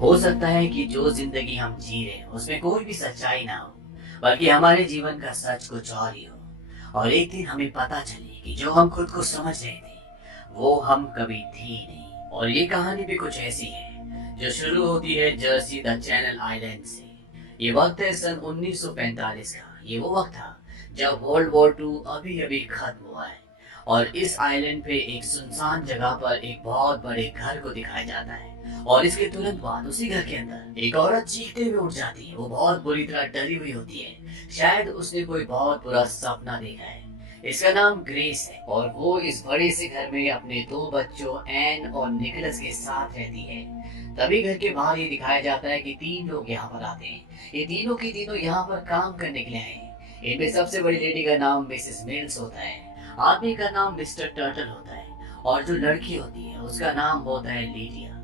हो सकता है कि जो जिंदगी हम जी रहे हैं उसमें कोई भी सच्चाई ना हो, बल्कि हमारे जीवन का सच कुछ और ही हो। और एक दिन हमें पता चले कि जो हम खुद को समझ रहे थे वो हम कभी थे ही नहीं। और ये कहानी भी कुछ ऐसी है जो शुरू होती है जर्सी द चैनल आइलैंड से। ये वक्त है सन 1945 का। ये वो वक्त था जब वर्ल्ड वॉर टू अभी अभी खत्म हुआ है। और इस आइलैंड पे एक सुनसान जगह पर एक बहुत बड़े घर को दिखाया जाता है। और इसके तुरंत बाद उसी घर के अंदर एक औरत चीखते हुए उठ जाती है। वो बहुत बुरी तरह डरी हुई होती है। शायद उसने कोई बहुत बुरा सपना देखा है। इसका नाम ग्रेस है और वो इस बड़े से घर में अपने दो बच्चों एन और निकोलस के साथ रहती है। तभी घर के बाहर ये दिखाया जाता है कि तीन लोग यहाँ पर आते हैं। ये तीनों की तीनों यहाँ पर काम करने के लिए आए हैं। इनमें सबसे बड़ी लेडी का नाम मिसेस मिल्स होता है, आदमी का नाम मिस्टर टर्टल होता है, और जो लड़की होती है उसका नाम होता है लीडिया।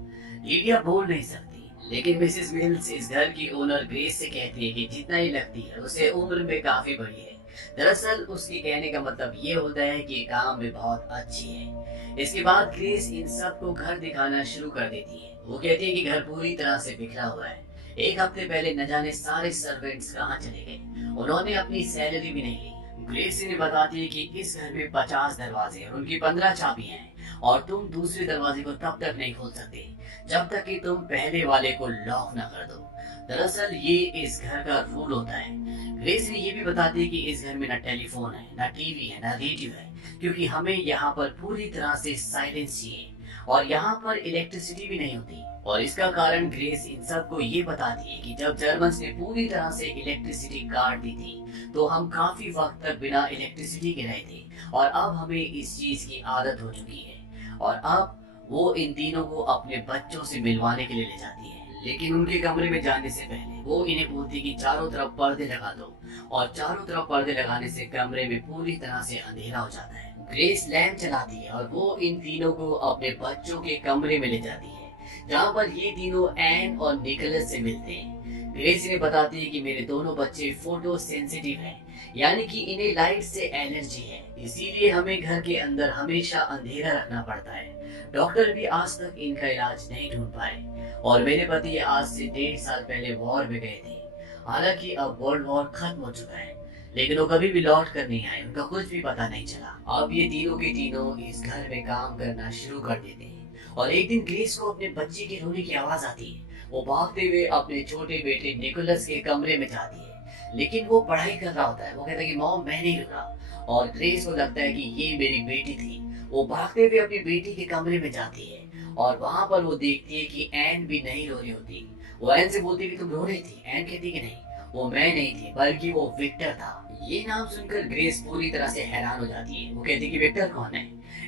लीडिया बोल नहीं सकती, लेकिन मिसेस मिल्स इस घर की ओनर ग्रेस से कहती है कि जितना ही लगती है उसे उम्र में काफी बड़ी है। दरअसल उसके कहने का मतलब ये होता है कि काम में बहुत अच्छी है। इसके बाद ग्रेस इन सबको घर दिखाना शुरू कर देती है। वो कहती है कि घर पूरी तरह से बिखरा हुआ है। एक हफ्ते पहले न जाने सारे सर्वेंट्स कहाँ चले गए। उन्होंने अपनी सैलरी भी नहीं ली। ग्रेस इन्हें बताती है कि इस घर में 50 दरवाजे और उनकी 15 चाबियां हैं, और तुम दूसरे दरवाजे को तब तक नहीं खोल सकते जब तक कि तुम पहले वाले को लॉक न कर दो। दरअसल ये इस घर का रूल होता है। ग्रेस ने ये भी बताती है कि इस घर में न टेलीफोन है, न टीवी है, न रेडियो है, क्योंकि हमें यहाँ पर पूरी तरह से साइलेंस चाहिए और यहाँ पर इलेक्ट्रिसिटी भी नहीं होती। और इसका कारण ग्रेस इन सबको ये बताती है कि जब जर्मन्स ने पूरी तरह से इलेक्ट्रिसिटी काट दी थी तो हम काफी वक्त तक बिना इलेक्ट्रिसिटी के रहे थे, और अब हमें इस चीज की आदत हो चुकी है। और अब वो इन तीनों को अपने बच्चों से मिलवाने के लिए ले जाती है, लेकिन उनके कमरे में जाने से पहले वो इन्हें बोलती कि चारों तरफ पर्दे लगा दो। और चारों तरफ पर्दे लगाने से कमरे में पूरी तरह से अंधेरा हो जाता है। ग्रेस लैंप चलाती है और वो इन तीनों को अपने बच्चों के कमरे में ले जाती है, जहाँ पर ये तीनों एन और निकोलस से मिलते हैं। ग्रेस इन्हें बताती है कि मेरे दोनों बच्चे फोटो सेंसिटिव हैं, यानी कि इन्हें लाइट से एलर्जी है, इसीलिए हमें घर के अंदर हमेशा अंधेरा रखना पड़ता है। डॉक्टर भी आज तक इनका इलाज नहीं ढूंढ पाए, और मेरे पति आज से 1.5 साल पहले वॉर में गए थे। हालांकि अब वर्ल्ड वॉर खत्म हो चुका है, लेकिन वो कभी भी लौट कर नहीं आए। उनका कुछ भी पता नहीं चला। अब ये तीनों के तीनों इस घर में काम करना शुरू कर देते हैं। और एक दिन ग्रेस को अपने बच्चे के रोने की आवाज आती है। वो भागते हुए अपने छोटे बेटे निकोलस के कमरे में जाती है, लेकिन वो पढ़ाई कर रहा होता है। वो कहता है कि मॉम मैं नहीं रुका। और ग्रेस को लगता है कि ये मेरी बेटी थी। वो भागते हुए अपनी बेटी के कमरे में जाती है, और वहां पर वो देखती है कि एन भी नहीं रो रही होती। वो एन से बोलती है कि तुम रो रही थी। एन कहती कि नहीं, वो मैं नहीं थी बल्कि वो विक्टर था। ये नाम सुनकर ग्रेस पूरी तरह से हैरान हो जाती है। वो कहती कि विक्टर कौन है।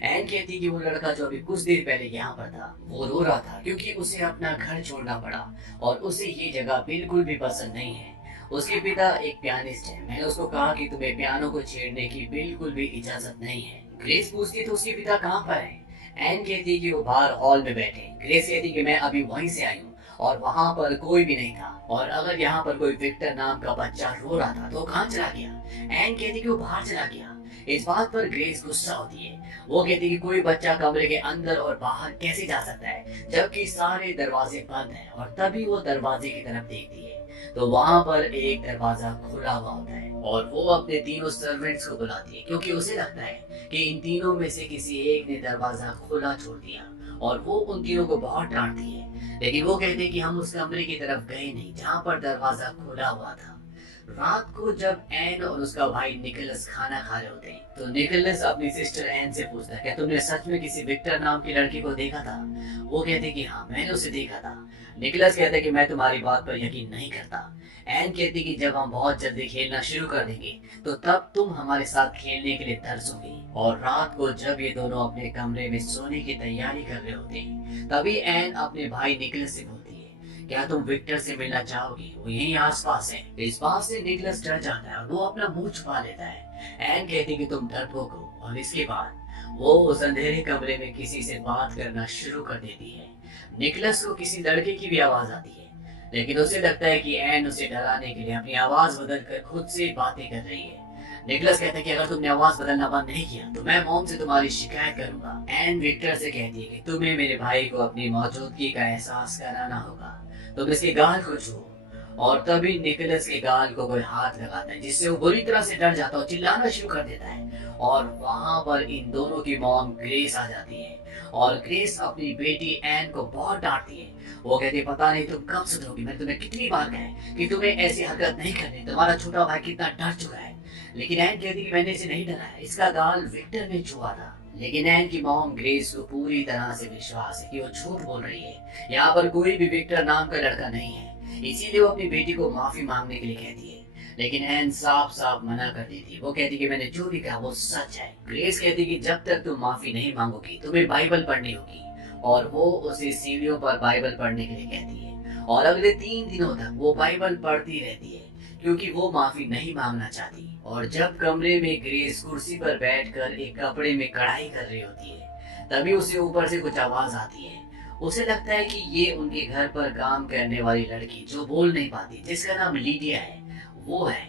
एन कहती कि वो लड़का जो अभी कुछ देर पहले यहाँ पर था, वो रो रहा था क्योंकि उसे अपना घर छोड़ना पड़ा और उसे ये जगह बिल्कुल भी पसंद नहीं है। उसके पिता एक पियानिस्ट है। मैंने उसको कहा कि तुम्हें पियानो को छेड़ने की बिल्कुल भी इजाजत नहीं है। ग्रेस पूछती तो उसके पिता कहाँ पर है। एन कहती कि वो बाहर हॉल में बैठे। ग्रेस कहती कि मैं अभी वहीं से आई हूँ और वहां पर कोई भी नहीं था, और अगर यहाँ पर कोई विक्टर नाम का बच्चा रो रहा था तो कहाँ चला गया। एन कहती कि वो बाहर चला गया। इस बात पर ग्रेस गुस्सा होती है। वो कहती कि कोई बच्चा कमरे के अंदर और बाहर कैसे जा सकता है जबकि सारे दरवाजे बंद हैं। और तभी वो दरवाजे की तरफ देखती है तो वहां पर एक दरवाजा खुला हुआ होता है, और वो अपने तीनों सर्वेंट्स को बुलाती है क्योंकि उसे लगता है कि इन तीनों में से किसी एक ने दरवाजा खुला छोड़ दिया। और वो उन तीनों को बहुत डांटती है, लेकिन वो कहते हैं कि हम उस कमरे की तरफ गए नहीं जहाँ पर दरवाजा खुला हुआ था। रात को जब एन और उसका भाई निकोलस खाना खा रहे होते हैं तो निकोलस अपनी सिस्टर एन से पूछता है, क्या तुमने सच में किसी विक्टर नाम की लड़की को देखा था। वो कहते कि हाँ मैंने उसे देखा था। निकोलस कहता है कि मैं तुम्हारी बात पर यकीन नहीं करता। एन कहती कि जब हम बहुत जल्दी खेलना शुरू कर देंगे तो तब तुम हमारे साथ खेलने के लिए तरसोगे। और रात को जब ये दोनों अपने कमरे में सोने की तैयारी कर रहे होते हैं तभी एन अपने भाई निकोलस से बोलती है, क्या तुम विक्टर से मिलना चाहोगे, वो यहीं आसपास है। इस बात से निकोलस डर जाता है और वो अपना मुंह छुपा लेता है। एन कहती कि तुम डरपोक हो, और इसके बाद वो उस अंधेरे कमरे में किसी से बात करना शुरू कर देती है। निकोलस को किसी लड़के की भी आवाज आती है, लेकिन उसे लगता है कि एन उसे डराने के लिए अपनी आवाज बदलकर खुद से बातें कर रही है। निकोलस कहता है कि अगर तुमने आवाज बदलना बंद नहीं किया तो मैं मॉम से तुम्हारी शिकायत करूंगा। एन विक्टर से कहती है कि तुम्हें मेरे भाई को अपनी मौजूदगी का एहसास कराना होगा, तुम इसके गाल को छुओ। और तभी निकोलस के गाल को कोई हाथ लगाता है, जिससे वो बुरी तरह से डर जाता है और चिल्लाना शुरू कर देता है। और वहां पर इन दोनों की मॉम ग्रेस आ जाती है और ग्रेस अपनी बेटी एन को बहुत डांटती है। वो कहती है पता नहीं तुम कब सुधरोगी, मैंने तुम्हें कितनी बार कहा है कि तुम्हें ऐसी हरकत नहीं करनी, तुम्हारा छोटा भाई कितना डर चुका है। लेकिन एन कहती कि मैंने इसे नहीं डरा है, इसका गाल विक्टर ने छुआ था। लेकिन एन की मॉम ग्रेस को पूरी तरह से विश्वास है कि वो झूठ बोल रही है, यहाँ पर कोई भी विक्टर नाम का लड़का नहीं है। इसीलिए वो अपनी बेटी को माफी मांगने के लिए कहती है। लेकिन एन साफ साफ मना कर देती। वो कहती कि मैंने जो भी कहा वो सच है। ग्रेस कहती कि जब तक तुम माफी नहीं मांगोगी तुम्हें बाइबल पढ़नी होगी। और वो उसे सीढ़ियों पर बाइबल पढ़ने के लिए कहती है। और अगले 3 दिनों तक वो बाइबल पढ़ती रहती है क्योंकि वो माफी नहीं मांगना चाहती। और जब कमरे में ग्रेस कुर्सी पर बैठकर एक कपड़े में कढ़ाई कर रही होती है, तभी उसे ऊपर से कुछ आवाज आती है। उसे लगता है कि ये उनके घर पर काम करने वाली लड़की जो बोल नहीं पाती, जिसका नाम लीडिया है, वो है।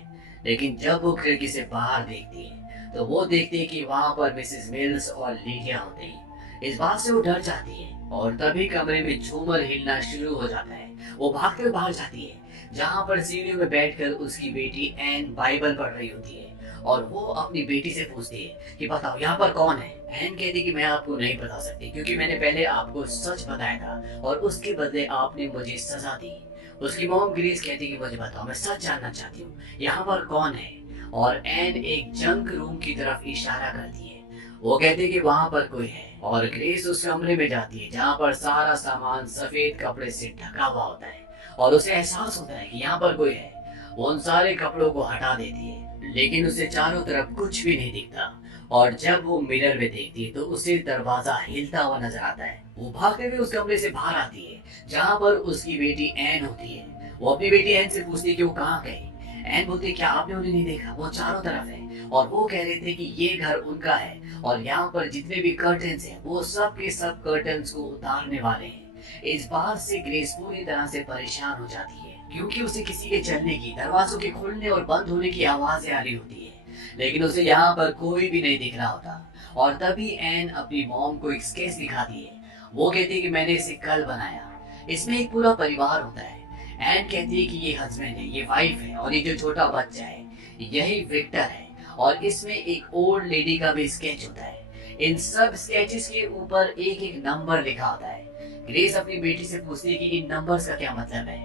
लेकिन जब वो खिड़की से बाहर देखती है तो वो देखती है कि वहां पर मिसेस मिल्स और लीडिया होते हैं। इस बात से वो डर जाती है और तभी कमरे में झूमर हिलना शुरू हो जाता है। वो भागते हुए बाहर जाती है जहां पर सीढ़ियों में बैठकर उसकी बेटी एन बाइबल पढ़ रही होती है। और वो अपनी बेटी से पूछती है कि बताओ यहाँ पर कौन है। एन कहती कि मैं आपको नहीं बता सकती क्योंकि मैंने पहले आपको सच बताया था और उसके बदले आपने मुझे सजा दी। उसकी मॉम ग्रेस कहती कि मुझे बताओ, मैं सच जानना चाहती हूँ, यहाँ पर कौन है। और एन एक जंक रूम की तरफ इशारा करती है। वो कहती है कि वहां पर कोई है और ग्रेस उस कमरे में जाती है जहाँ पर सारा सामान सफेद कपड़े से ढका हुआ होता है। और उसे एहसास होता है कि यहाँ पर कोई है। वो उन सारे कपड़ों को हटा देती है लेकिन उसे चारों तरफ कुछ भी नहीं दिखता। और जब वो मिरर में देखती है तो उसे दरवाजा हिलता हुआ नजर आता है। वो भागते हुए उस कमरे से बाहर आती है जहाँ पर उसकी बेटी एन होती है। वो अपनी बेटी एन से पूछती है कि वो कहाँ गई। एन बोलती है क्या आपने उन्हें नहीं देखा, वो चारों तरफ है। और वो कह रहे थे कि ये घर उनका है और यहाँ पर जितने भी कर्टन्स हैं वो सब के सब कर्टन्स को उतारने वाले हैं। इस बात से ग्रेस पूरी तरह से परेशान हो जाती है क्योंकि उसे किसी के चलने की, दरवाजों के खुलने और बंद होने की आवाजें आ रही होती है। लेकिन उसे यहाँ पर कोई भी नहीं दिख रहा होता। और तभी एन अपनी मॉम को एक स्केच दिखाती है। वो कहती है कि मैंने इसे कल बनाया, इसमें एक पूरा परिवार होता है। एन कहती है कि ये हस्बैंड है, ये वाइफ है और ये जो छोटा बच्चा है यही विक्टर है। और इसमें एक ओल्ड लेडी का भी स्केच होता है। इन सब स्केचेस के ऊपर एक एक नंबर लिखा होता है। ग्रेस अपनी बेटी से पूछती है कि इन नंबर्स का क्या मतलब है।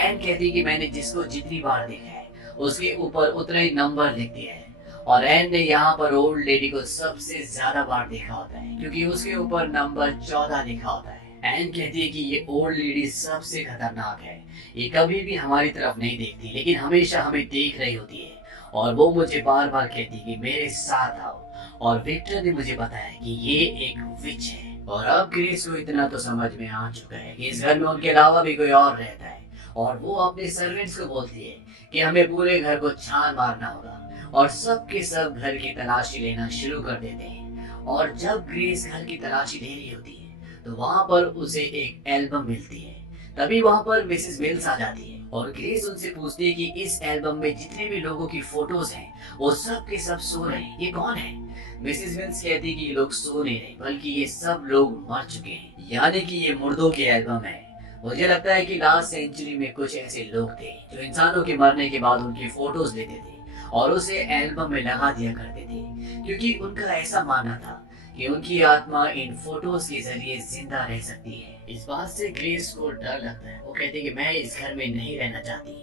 एन कहती है कि मैंने जिसको जितनी बार देखा है उसके ऊपर उतने ही नंबर लिख दिए हैं। और एन ने यहाँ पर ओल्ड लेडी को सबसे ज्यादा बार देखा होता है क्योंकि उसके ऊपर नंबर 14 लिखा होता है। एन कहती है कि ये ओल्ड लेडी सबसे खतरनाक है, ये कभी भी हमारी तरफ नहीं देखती लेकिन हमेशा हमें देख रही होती है। और वो मुझे बार बार कहती है कि मेरे साथ आओ। और विक्टर ने मुझे बताया कि ये एक विच है। और अब ग्रेस को इतना तो समझ में आ चुका है कि इस घर में उनके अलावा भी कोई और रहता है। और वो अपने सर्वेंट्स को बोलती है कि हमें पूरे घर को छान मारना होगा। और सब के सब घर की तलाशी लेना शुरू कर देते हैं। और जब ग्रेस घर की तलाशी ले रही होती है तो वहां पर उसे एक एल्बम मिलती है। तभी वहां पर मिसेस मिल्स आ जाती है और ग्रेस उनसे पूछती है कि इस एल्बम में जितने भी लोगों की फोटोज हैं वो सब के सब सो रहे हैं, ये कौन है। मिसेस मिल्स कहती है कि ये लोग सो नहीं रहे बल्कि ये सब लोग मर चुके हैं, यानी कि ये मुर्दों की एल्बम है। मुझे लगता है कि लास्ट सेंचुरी में कुछ ऐसे लोग थे जो इंसानों के मरने के बाद उनकी फोटोज लेते थे और उसे एल्बम में लगा दिया करते थे क्योंकि उनका ऐसा मानना था कि उनकी आत्मा इन फोटोज के जरिए जिंदा रह सकती है। इस बात से ग्रेस को डर लगता है। वो कहती है कि मैं इस घर में नहीं रहना चाहती।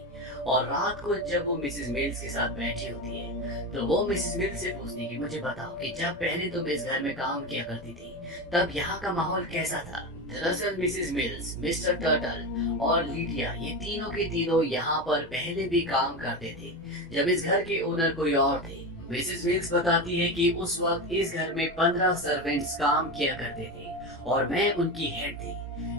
और रात को जब वो मिसेस मिल्स के साथ बैठी होती है तो वो मिसेस मिल्स से पूछती है कि मुझे बताओ कि जब पहले तुम इस घर में काम किया करती थी तब यहाँ का माहौल कैसा था। दरअसल मिसेस मिल्स, मिस्टर टर्टल और लीडिया ये तीनों के तीनों यहाँ पर पहले भी काम करते थे जब इस घर के ओनर कोई और थे। मिसेस मिल्स बताती है कि उस वक्त इस घर में 15 सर्वेंट्स काम किया करते थे और मैं उनकी हेड थी।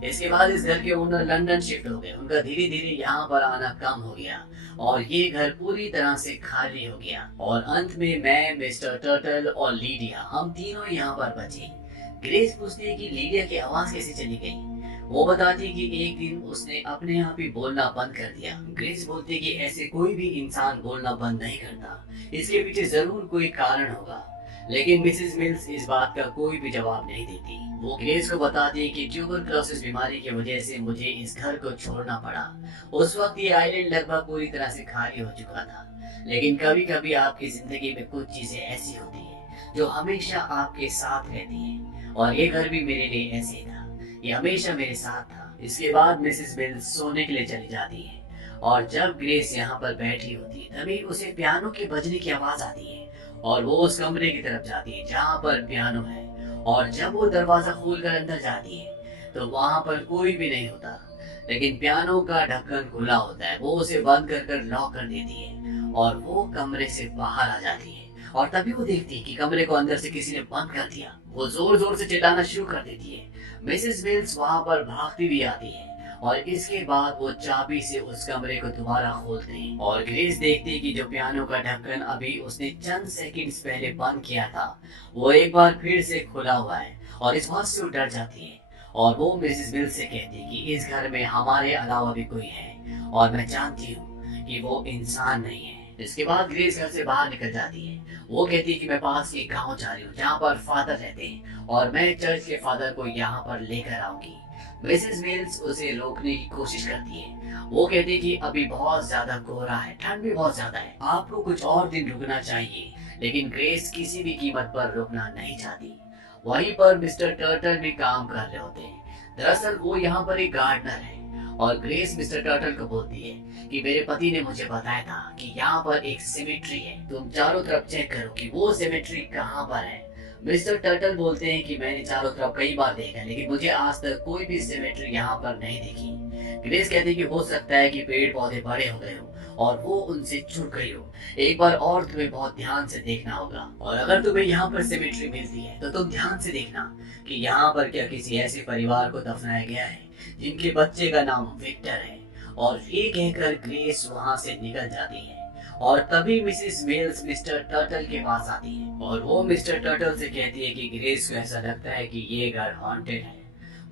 इसके बाद इस घर के ओनर लंदन शिफ्ट हो गए, उनका धीरे धीरे यहाँ पर आना कम हो गया और ये घर पूरी तरह से खाली हो गया। और अंत में मैं, मिस्टर टर्टल और लीडिया हम तीनों यहाँ पर बचे। ग्रेस पूछती है कि लीडिया की आवाज कैसे चली गई। वो बताती कि एक दिन उसने अपने आप ही बोलना बंद कर दिया। ग्रेस बोलती कि ऐसे कोई भी इंसान बोलना बंद नहीं करता, इसके पीछे जरूर कोई कारण होगा। लेकिन मिसेस मिल्स इस बात का कोई भी जवाब नहीं देती। वो ग्रेस को बताती है कि ट्यूबरक्लोसिस बीमारी की वजह से मुझे इस घर को छोड़ना पड़ा। उस वक्त ये आइलैंड लगभग पूरी तरह से खाली हो चुका था। लेकिन कभी कभी आपकी जिंदगी में कुछ चीजें ऐसी होती है जो हमेशा आपके साथ रहती है, और ये घर भी मेरे लिए ऐसे ही था। ये हमेशा मेरे साथ था। इसके बाद मिसेस मिल्स सोने के लिए चली जाती है, और जब ग्रेस यहाँ पर बैठी होती है तभी उसे पियानो के बजने की आवाज आती है, और वो उस कमरे की तरफ जाती है जहाँ पर पियानो है। और जब वो दरवाजा खोलकर अंदर जाती है तो वहाँ पर कोई भी नहीं होता, लेकिन पियानो का ढक्कन खुला होता है। वो उसे बंद कर लॉक कर देती है और वो कमरे से बाहर आ जाती है। और तभी वो देखती है कि कमरे को अंदर से किसी ने बंद कर दिया। वो जोर जोर से चिल्लाना शुरू कर देती है। मिसेस मिल्स वहाँ पर भागती भी आती है, और इसके बाद वो चाबी से उस कमरे को दोबारा खोलते हैं, और ग्रेस देखती है कि जो पियानो का ढक्कन अभी उसने चंद सेकंड्स पहले बंद किया था वो एक बार फिर से खुला हुआ है। और इस बात से वो डर जाती है, और वो मिसेस मिल्स से कहती है कि इस घर में हमारे अलावा भी कोई है, और मैं जानती हूँ कि वो इंसान नहीं है। इसके बाद ग्रेस घर से बाहर निकल जाती है। वो कहती है कि मैं पास के गांव जा रही हूँ जहाँ पर फादर रहते हैं, और मैं चर्च के फादर को यहाँ पर लेकर आऊंगी। मिसेस मिल्स उसे रोकने की कोशिश करती है। वो कहती है कि अभी बहुत ज्यादा कोहरा है, ठंड भी बहुत ज्यादा है, आपको कुछ और दिन रुकना चाहिए। लेकिन ग्रेस किसी भी कीमत पर रुकना नहीं चाहती। वहीं पर मिस्टर टर्टल भी काम कर रहे होते हैं। दरअसल वो यहाँ पर एक गार्डनर है, और ग्रेस मिस्टर टर्टल को बोलती है कि मेरे पति ने मुझे बताया था कि यहाँ पर एक सिमेट्री है, तुम चारों तरफ चेक करो कि वो सिमेट्री कहाँ पर है। मिस्टर टर्टल बोलते हैं कि मैंने चारों तरफ कई बार देखा, लेकिन मुझे आज तक कोई भी सिमेट्री यहाँ पर नहीं दिखी। ग्रेस कहती है कि हो सकता है कि पेड़ पौधे बड़े हो गए हो और वो उनसे छूट गई हो। एक बार और तुम्हें बहुत ध्यान से देखना होगा, और अगर तुम्हें यहाँ पर सिमेट्री मिलती है तो तुम ध्यान से देखना कि यहाँ पर क्या किसी ऐसे परिवार को दफनाया गया है जिनके बच्चे का नाम विक्टर है। और ये कहकर ग्रेस वहाँ से निकल जाती है, और तभी मिसेस मिल्स मिस्टर टर्टल के पास आती है, और वो मिस्टर टर्टल से कहती है कि ग्रेस को ऐसा लगता है कि ये घर हॉन्टेड है।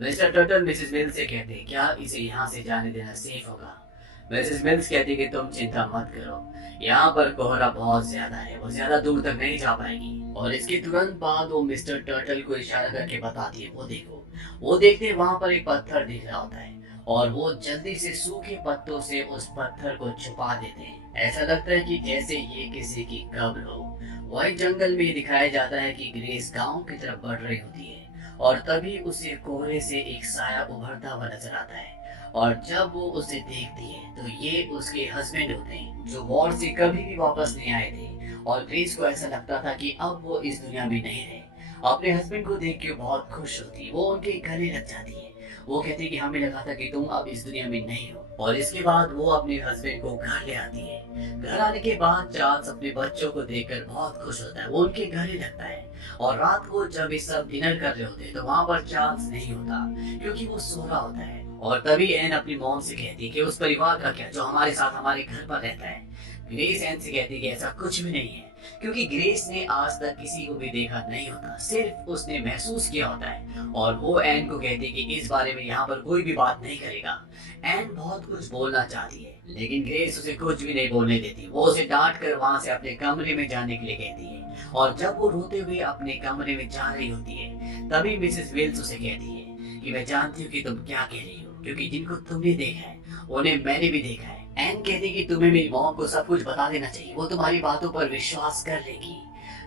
मिस्टर टर्टल मिसेस मिल्स से कहते हैं क्या इसे यहाँ से जाने देना सेफ होगा। मिसेस मिल्स कहती है कि तुम चिंता मत करो, यहाँ पर कोहरा बहुत ज्यादा है, वो ज्यादा दूर तक नहीं जा पाएगी। और इसके तुरंत बाद वो मिस्टर टर्टल को इशारा करके बताती है वो देखो। वो देखते वहां पर एक पत्थर दिख रहा होता है, और वो जल्दी से सूखे पत्तों से उस पत्थर को छुपा देते हैं। ऐसा लगता है कि जैसे ये किसी की कब्र हो। वही जंगल में दिखाया जाता है कि ग्रेस गांव की तरफ बढ़ रही होती है, और तभी उसे कोहरे से एक साया उभरता हुआ नजर आता है। और जब वो उसे देखती है तो ये उसके हस्बैंड होते हैं, जो वॉर से कभी भी वापस नहीं आए थे। और ग्रेस को ऐसा लगता था कि अब वो इस दुनिया में नहीं रहे। अपने हस्बैंड को देख के बहुत खुश होती, वो उनके गले लग जाती है। वो कहती कि हमें लगा था कि तुम अब इस दुनिया में नहीं हो। और इसके बाद वो अपने हस्बैंड को घर ले आती है। घर आने के बाद चार्ल्स अपने बच्चों को देखकर बहुत खुश होता है, वो उनके गले लगता है। और रात को जब ये सब डिनर कर रहे होते हैं तो वहाँ पर चार्ल्स नहीं होता, क्योंकि वो सो रहा होता है। और तभी एन अपनी मॉम से कहती है कि उस परिवार का क्या जो हमारे साथ हमारे घर पर रहता है। ग्रेस एन से कहती है कि ऐसा कुछ भी नहीं है, क्योंकि ग्रेस ने आज तक किसी को भी देखा नहीं होता, सिर्फ उसने महसूस किया होता है। और वो एन को कहती है कि इस बारे में यहाँ पर कोई भी बात नहीं करेगा। एन बहुत कुछ बोलना चाहती है, लेकिन ग्रेस उसे कुछ भी नहीं बोलने देती। वो उसे डांट कर वहाँ से अपने कमरे में जाने के लिए कहती है। और जब वो रोते हुए अपने कमरे में जा रही होती है तभी मिसेस वेल्स उसे कहती है कि मैं जानती हूँ कि तुम क्या कह रही हो, क्योंकि जिनको तुमने देखा है उन्हें मैंने भी देखा है। एन कहती कि तुम्हें मेरी मॉम को सब कुछ बता देना चाहिए, वो तुम्हारी बातों पर विश्वास कर लेगी।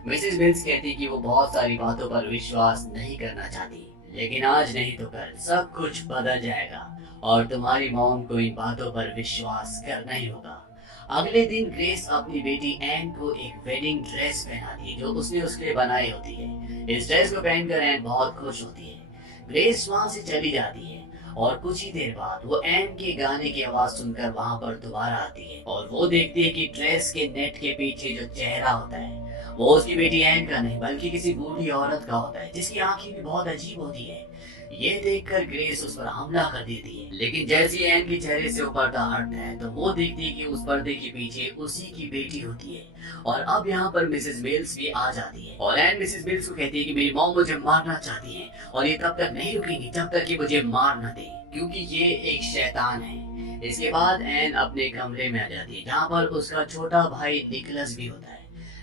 मिसेस मिल्स कहती कि वो बहुत सारी बातों पर विश्वास नहीं करना चाहती, लेकिन आज नहीं तो कल सब कुछ बदल जाएगा और तुम्हारी मॉम को इन बातों पर विश्वास करना ही होगा। अगले दिन ग्रेस अपनी बेटी एन को एक वेडिंग ड्रेस पहनाती है जो उसने उसके लिए बनाई होती है। इस ड्रेस को पहनकर एन बहुत खुश होती है। ग्रेस वहाँ से चली जाती है, और कुछ ही देर बाद वो एन के गाने की आवाज सुनकर वहां पर दोबारा आती है, और वो देखती है कि ड्रेस के नेट के पीछे जो चेहरा होता है वो उसकी बेटी एन का नहीं बल्कि किसी बूढ़ी औरत का होता है, जिसकी आंखें भी बहुत अजीब होती है। ये देखकर ग्रेस उस पर हमला कर देती है, लेकिन जैसे एन के चेहरे से वो पर्दा हटता है तो वो देखती है कि उस पर्दे के पीछे उसी की बेटी होती है। और अब यहाँ पर मिसेस मिल्स भी आ जाती है, और एन मिसेस मिल्स को कहती है कि मेरी मॉम मुझे मारना चाहती है, और ये तब तक नहीं रुकेंगी जब तक कि मुझे मार न दे। क्योंकि ये एक शैतान है। इसके बाद एन अपने कमरे में आ जाती है जहाँ पर उसका छोटा भाई निकलस भी होता है।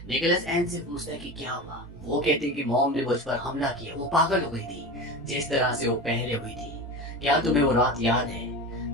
निकलस एन से पूछता है कि क्या हुआ। वो कहती है कि मॉम ने मुझ पर हमला किया, वो पागल हो गई थी जिस तरह से वो पहले हुई थी। क्या तुम्हें वो रात याद है?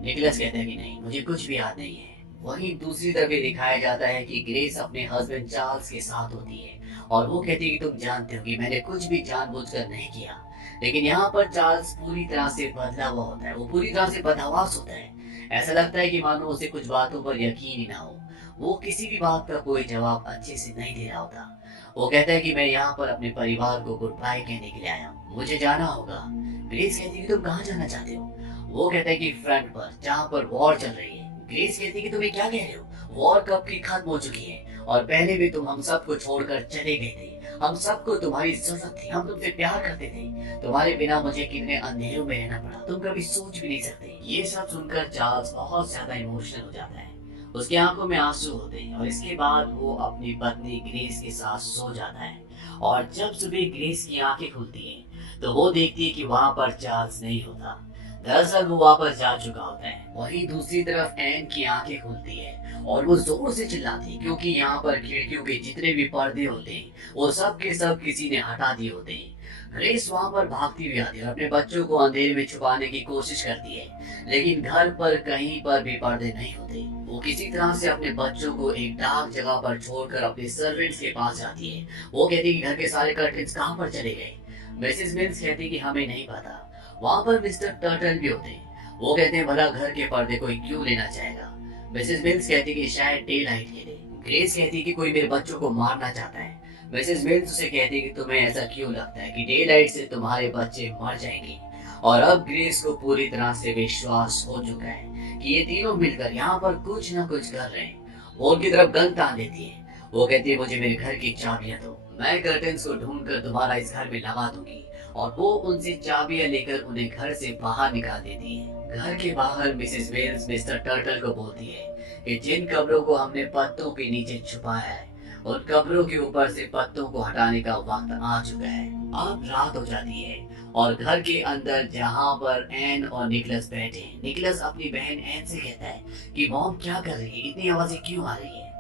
निकलस कहता है कि नहीं, मुझे कुछ भी याद नहीं है। वहीं दूसरी तरफ ये दिखाया जाता है कि ग्रेस अपने हस्बैंड चार्ल्स के साथ होती है और वो कहती है कि तुम जानते हो कि मैंने कुछ भी जानबूझकर नहीं किया। लेकिन यहाँ पर चार्ल्स पूरी तरह से बदला हुआ होता है, वो पूरी तरह से बदहवास होता है। ऐसा लगता है कि मानो उसे कुछ बातों पर यकीन ही ना हो। वो किसी भी बात का कोई जवाब अच्छे से नहीं दे रहा होता। वो कहता है कि मैं यहाँ पर अपने परिवार को गुड बाय कहने के लिए आया हूँ, मुझे जाना होगा। ग्रेस कहती है कि तुम कहाँ जाना चाहते हो? वो कहता है कि फ्रंट पर, जहाँ पर वॉर चल रही है। ग्रेस कहती है कि तुम ये क्या कह रहे हो? वॉर कब की खत्म हो चुकी है और पहले भी तुम हम सबको छोड़कर चले गए थे। हम सबको तुम्हारी जरूरत थी, हम तुमसे प्यार करते थे। तुम्हारे बिना मुझे कितने अंधेरों में रहना पड़ा, तुम कभी सोच भी नहीं सकते। ये सब सुनकर चार्ल्स बहुत ज्यादा इमोशनल हो जाता है, उसकी आंखों में आंसू होते हैं और इसके बाद वो अपनी पत्नी ग्रेस के साथ सो जाता है। और जब सुबह ग्रेस की आंखें खुलती हैं तो वो देखती है कि वहां पर चार्ल्स नहीं होता। दरअसल वो वापस जा चुका होता है। वहीं दूसरी तरफ एन की आंखें खुलती है और वो जोर से चिल्लाती है क्योंकि यहाँ पर खिड़कियों के जितने भी पर्दे होते हैं वो सब के सब किसी ने हटा दिए होते हैं। ग्रेस वहां पर भागती हुई आती है और अपने बच्चों को अंधेरे में छुपाने की कोशिश करती है, लेकिन घर पर कहीं पर भी पर्दे नहीं होते। वो किसी तरह से अपने बच्चों को एक डार्क जगह पर छोड़कर अपने सर्वेंट्स के पास जाती है। वो कहती है कि घर के सारे कर्टेन्स कहाँ पर चले गए। मिसेस मिल्स कहती है कि हमें नहीं पता। वहाँ पर मिस्टर टर्टल भी होते हैं। वो कहते हैं भला घर के पर्दे कोई क्यों लेना चाहेगा। मिसेस मिल्स कहती है कि शायद डे लाइट के लिए। ग्रेस कहती है कि कोई मेरे बच्चों को मारना चाहता है। मिसेस मिल्स उसे कहती है कि तुम्हें ऐसा क्यों लगता है कि डे लाइट से तुम्हारे बच्चे मर जाएंगे। और अब ग्रेस को पूरी तरह से विश्वास हो चुका है कि ये तीनों मिलकर यहाँ पर कुछ न कुछ कर रहे हैं। वो उनकी तरफ गन तान देती है। वो कहती है मुझे मेरे घर की चाबियां दो, मैं कर्टेन्स को ढूंढकर तुम्हारा इस घर में लगा दूंगी। और वो उनसे चाबियां लेकर उन्हें घर से बाहर निकाल देती है। घर के बाहर मिसेस वेल्स मिस्टर टर्टल को बोलती है कि जिन कब्रों को हमने पत्तों के नीचे छुपाया है उन कब्रों के ऊपर से पत्तों को हटाने का वक्त आ चुका है। अब रात हो जाती है और घर के अंदर जहाँ पर एन और निकलस बैठे, निकलस अपनी बहन एन से कहता है कि मॉम क्या कर रही है, इतनी आवाजें क्यों आ रही है।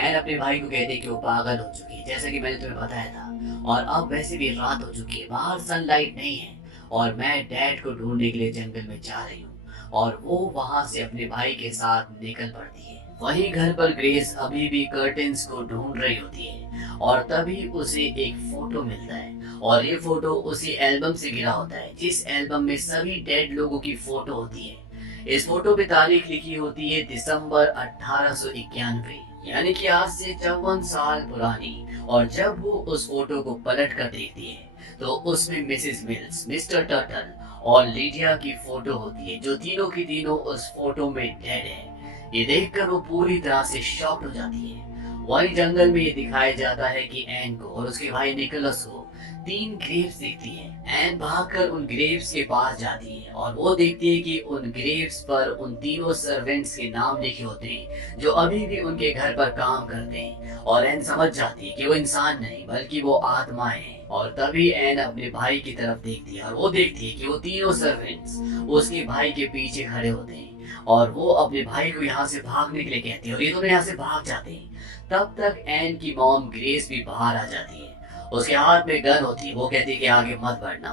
एन अपने भाई को कहती है कि वो पागल हो चुकी है, जैसा कि मैंने तुम्हें बताया था। और अब वैसे भी रात हो चुकी है, बाहर सनलाइट नहीं है और मैं डैड को ढूंढने के लिए जंगल में जा रही हूँ। और वो वहां से अपने भाई के साथ निकल पड़ती है। वहीं घर पर ग्रेस अभी भी कर्टेन्स को ढूंढ रही होती है और तभी उसे एक फोटो मिलता है और ये फोटो उसी एल्बम से गिरा होता है जिस एल्बम में सभी डेड लोगों की फोटो होती है। इस फोटो पे तारीख लिखी होती है दिसंबर 1891, यानी कि आज से 54 साल पुरानी। और जब वो उस फोटो को पलट कर देखती है तो उसमें मिसेस मिल्स, मिस्टर टर्टल और लीडिया की फोटो होती है, जो तीनों की तीनों उस फोटो में डेड है। ये देखकर वो पूरी तरह से शॉक्ड हो जाती है। वहीं जंगल में ये दिखाया जाता है कि एन को और उसके भाई निकोलस को 3 ग्रेव्स दिखती है। एन भागकर उन ग्रेव्स के पास जाती है और वो देखती है कि उन ग्रेव्स पर उन तीनों सर्वेंट्स के नाम लिखे होते हैं जो अभी भी उनके घर पर काम करते हैं। और एन समझ जाती है कि वो इंसान नहीं बल्कि वो आत्माएं हैं। और तभी एन अपने भाई की तरफ देखती है और वो देखती है कि वो तीनों सर्वेंट्स उसके भाई के पीछे खड़े होते हैं और वो अपने भाई को यहाँ से भागने के लिए कहती है और ये दोनों यहाँ से भाग जाते हैं। तब तक एन की मॉम ग्रेस भी बाहर आ जाती है, उसके हाथ में गन होती है। वो कहती है कि आगे मत बढ़ना।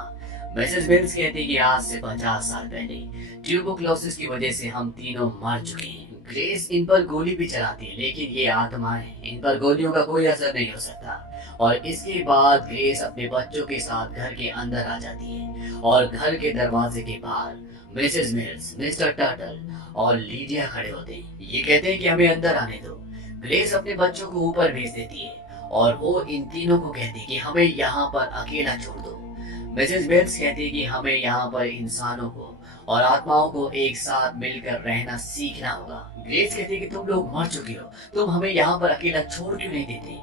मिसेस मिल्स कहती है कि आज से 50 साल पहले ट्यूबरक्लोसिस की वजह से हम तीनों मर चुके हैं। ग्रेस इन पर गोली भी चलाती है लेकिन ये आत्माएं हैं, इन पर गोलियों का कोई असर नहीं हो सकता। और इसके बाद ग्रेस अपने बच्चों के साथ घर के अंदर आ जाती है और घर के दरवाजे के बाहर मिसेस मिल्स, मिस्टर टर्टल और लीडिया खड़े होते हैं। ये कहते हैं कि हमें अंदर आने दो। ग्रेस अपने बच्चों को ऊपर भेज देती है और वो इन तीनों को कहती है कि हमें यहाँ पर अकेला छोड़ दो। मिसेस मिल्स कहती है कि हमें यहाँ पर इंसानों को और आत्माओं को एक साथ मिलकर रहना सीखना होगा। ग्रेस कहती है कि तुम लोग मर चुके हो, तुम हमें यहाँ पर अकेला छोड़ क्यों नहीं देते।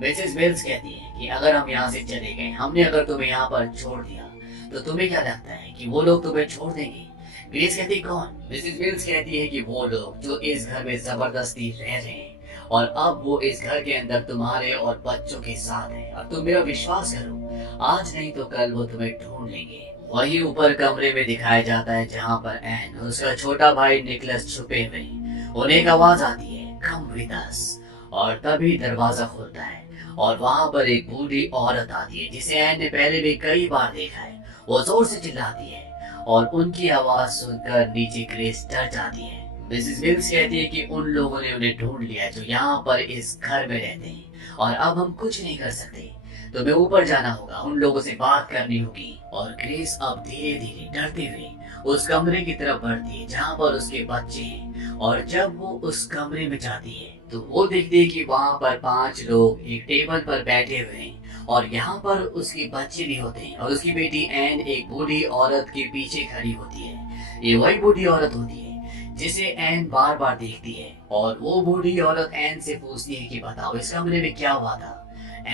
मिसेस मिल्स कहती है कि अगर हम यहाँ से चले गए, हमने अगर तुम्हें यहाँ पर छोड़ दिया तो तुम्हें क्या लगता है कि वो लोग तुम्हें छोड़ देंगे। ग्रेस कहती है कौन। मिसेस मिल्स कहती है कि वो लोग जो इस घर में जबरदस्ती रह रहे हैं और अब वो इस घर के अंदर तुम्हारे और बच्चों के साथ है। और तुम मेरा विश्वास करो, आज नहीं तो कल वो तुम्हें ढूंढ लेंगे। वहीं ऊपर कमरे में दिखाया जाता है जहाँ पर एन उसका छोटा भाई निकलस छुपे हुए हैं। उन्हें एक आवाज आती है, कम विद अस। और तभी दरवाजा खुलता है और वहां पर एक बूढ़ी औरत आती है जिसे एन ने पहले भी कई बार देखा है। वो जोर से चिल्लाती है और उनकी आवाज सुनकर नीचे ग्रेस डर जाती है। मिसेस मिल्स कहती है कि उन लोगों ने उन्हें ढूंढ लिया जो यहाँ पर इस घर में रहते हैं और अब हम कुछ नहीं कर सकते। तुम्हें ऊपर जाना होगा, उन लोगों से बात करनी होगी। और ग्रेस अब धीरे धीरे डरते हुए उस कमरे की तरफ बढ़ती है जहाँ पर उसके बच्चे हैं। और जब वो उस कमरे में जाती है तो वो देखती है कि वहाँ पर 5 लोग एक टेबल पर बैठे हुए हैं और यहाँ पर उसके बच्चे भी होते हैं और उसकी बेटी एन एक बूढ़ी औरत के पीछे खड़ी होती है। ये वही बूढ़ी औरत होती है जिसे एन बार बार देखती है। और वो बूढ़ी औरत एन से पूछती है कि बताओ इस कमरे में क्या हुआ था।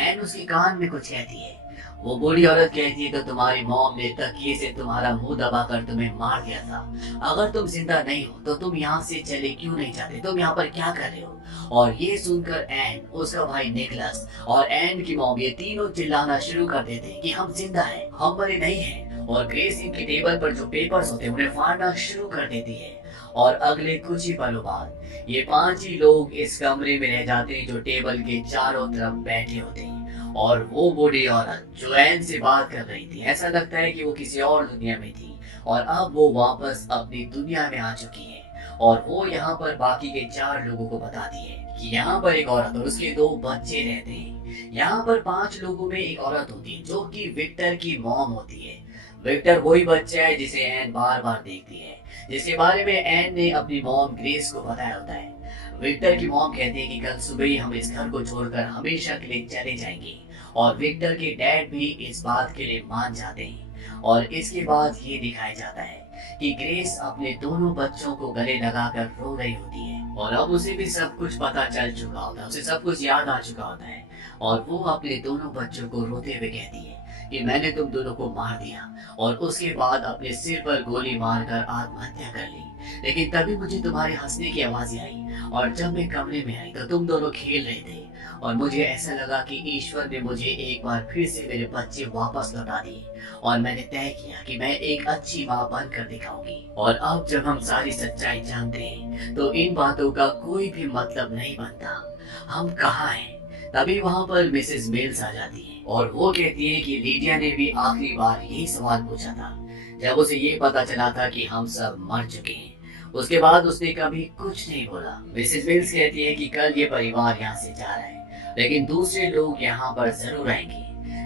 एन उसके कान में कुछ कहती है। वो बूढ़ी औरत कहती है तो तुम्हारी मॉम ने तकिए से तुम्हारा मुंह दबाकर तुम्हें मार दिया था। अगर तुम जिंदा नहीं हो तो तुम यहाँ से चले क्यों नहीं जाते, तुम यहाँ पर क्या कर रहे हो। और ये सुनकर एन, उसका भाई निकलस और एन की मॉम ये तीनों चिल्लाना शुरू कर देते हैं कि हम जिंदा हैं, हम मरे नहीं हैं। और ग्रेस इनके टेबल पर जो पेपर्स होते हैं उन्हें फाड़ना शुरू कर देती है। और अगले कुछ ही पलों बाद ये 5 ही लोग इस कमरे में रह जाते हैं जो टेबल के चारों तरफ बैठे होते हैं। और वो बूढ़ी औरत जो एन से बात कर रही थी, ऐसा लगता है कि वो किसी और दुनिया में थी और अब वो वापस अपनी दुनिया में आ चुकी है। और वो यहाँ पर बाकी के 4 लोगों को बताती है कि यहाँ पर एक औरत और उसके 2 बच्चे रहते हैं। यहाँ पर 5 लोगों में एक औरत होती है जो कि विक्टर की मॉम होती है। विक्टर वही बच्चा है जिसे एन बार बार देखती है, जिसके बारे में एन ने अपनी मॉम ग्रेस को बताया होता है। विक्टर की मॉम कहती है कि कल सुबह ही हम इस घर को छोड़कर हमेशा के लिए चले जाएंगे। और विक्टर के डैड भी इस बात के लिए मान जाते हैं। और इसके बाद ये दिखाया जाता है कि ग्रेस अपने दोनों बच्चों को गले लगाकर रो रही होती है। और अब उसे भी सब कुछ पता चल चुका होता है, उसे सब कुछ याद आ चुका होता है। और वो अपने दोनों बच्चों को रोते हुए कहती है कि मैंने तुम दोनों को मार दिया और उसके बाद अपने सिर पर गोली मारकर आत्महत्या कर ली। लेकिन तभी मुझे तुम्हारे हंसने की आवाज आई और जब मैं कमरे में आई तो तुम दोनों खेल रहे थे और मुझे ऐसा लगा कि ईश्वर ने मुझे एक बार फिर से मेरे बच्चे वापस लौटा दिए। और मैंने तय किया कि मैं एक अच्छी माँ बनकर दिखाऊंगी। और अब जब हम सारी सच्चाई जानते हैं तो इन बातों का कोई भी मतलब नहीं बनता। हम कहाँ हैं? तभी वहाँ पर मिसेस मिल्स आ जाती है और वो कहती है कि लीडिया ने भी आखिरी बार यही सवाल पूछा था जब उसे ये पता चला था कि हम सब मर चुके हैं। उसके बाद उसने कभी कुछ नहीं बोला। मिसेस मिल्स कहती है कि कल ये परिवार यहाँ से जा रहा है लेकिन दूसरे लोग यहाँ पर जरूर आएंगे।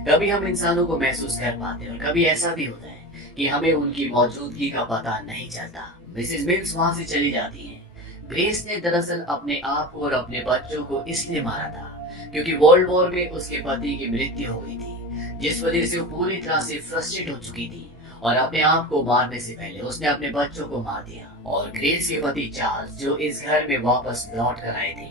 कभी हम इंसानों को महसूस कर पाते हैं और कभी ऐसा भी होता है कि हमें उनकी मौजूदगी का पता नहीं चलता। मिसेस मिल्स वहाँ से चली जाती है। ग्रेस ने दरअसल अपने आप को और अपने बच्चों को इसलिए मारा था क्योंकि वर्ल्ड वॉर में उसके पति की मृत्यु हो गई थी, जिस वजह से वो पूरी तरह से फ्रस्ट्रेट हो चुकी थी। और अपने आप को मारने से पहले उसने अपने बच्चों को मार दिया। और ग्रेस के पति चार्ल्स जो इस घर में वापस लौट कर आए थे,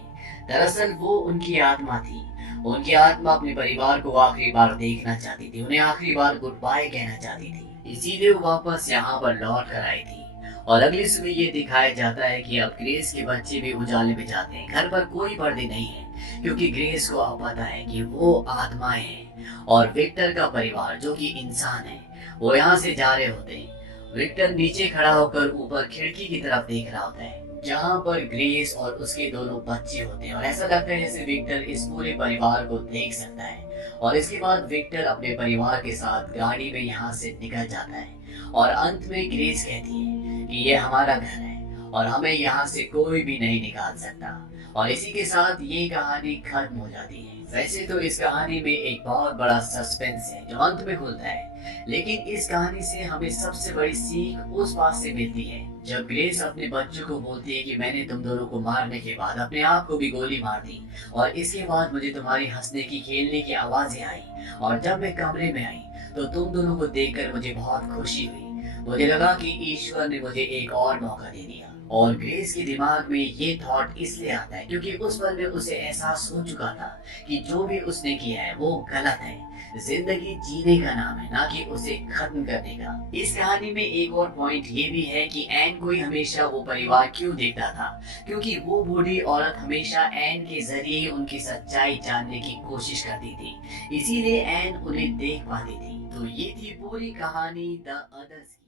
दरअसल वो उनकी आत्मा थी। उनकी आत्मा अपने परिवार को आखिरी बार देखना चाहती थी, उन्हें आखिरी बार गुड बाय कहना चाहती थी, इसीलिए वो वापस यहाँ पर लौट कर आई थी। और अगली सुबह ये दिखाया जाता है कि अब ग्रेस के बच्चे भी उजाले में जाते हैं। घर पर कोई पर्दे नहीं है क्योंकि ग्रेस को अब पता है कि वो आत्माएं हैं। और विक्टर का परिवार जो कि इंसान है वो यहाँ से जा रहे होते हैं। विक्टर नीचे खड़ा होकर ऊपर खिड़की की तरफ देख रहा होता है जहाँ पर ग्रेस और उसके दोनों बच्चे होते हैं। और ऐसा लगता है जैसे विक्टर इस पूरे परिवार को देख सकता है। और इसके बाद विक्टर अपने परिवार के साथ गाड़ी में यहाँ से निकल जाता है। और अंत में ग्रेस कहती है कि ये हमारा घर है और हमें यहाँ से कोई भी नहीं निकाल सकता। और इसी के साथ ये कहानी खत्म हो जाती है। वैसे तो इस कहानी में एक बहुत बड़ा सस्पेंस है जो अंत में खुलता है, लेकिन इस कहानी से हमें सबसे बड़ी सीख उस बात से मिलती है जब ग्रेस अपने बच्चों को बोलती है कि मैंने तुम दोनों को मारने के बाद अपने आप को भी गोली मार दी और इसके बाद मुझे तुम्हारी हंसने की खेलने की आवाजें आई और जब मैं कमरे में आई तो तुम दोनों को देखकर मुझे बहुत खुशी हुई। मुझे लगा कि ईश्वर ने मुझे एक और मौका दे दिया। और ग्रेस के दिमाग में ये थॉट इसलिए आता है क्योंकि उस पल में उसे एहसास हो चुका था कि जो भी उसने किया है वो गलत है। जिंदगी जीने का नाम है, ना कि उसे खत्म करने का। इस कहानी में एक और पॉइंट ये भी है कि एन को ही हमेशा वो परिवार क्यों देखता था, क्योंकि वो बूढ़ी औरत हमेशा एन के जरिए उनकी सच्चाई जानने की कोशिश करती थी, इसीलिए एन उन्हें देख पाती थी। तो ये थी पूरी कहानी द अदर्स की।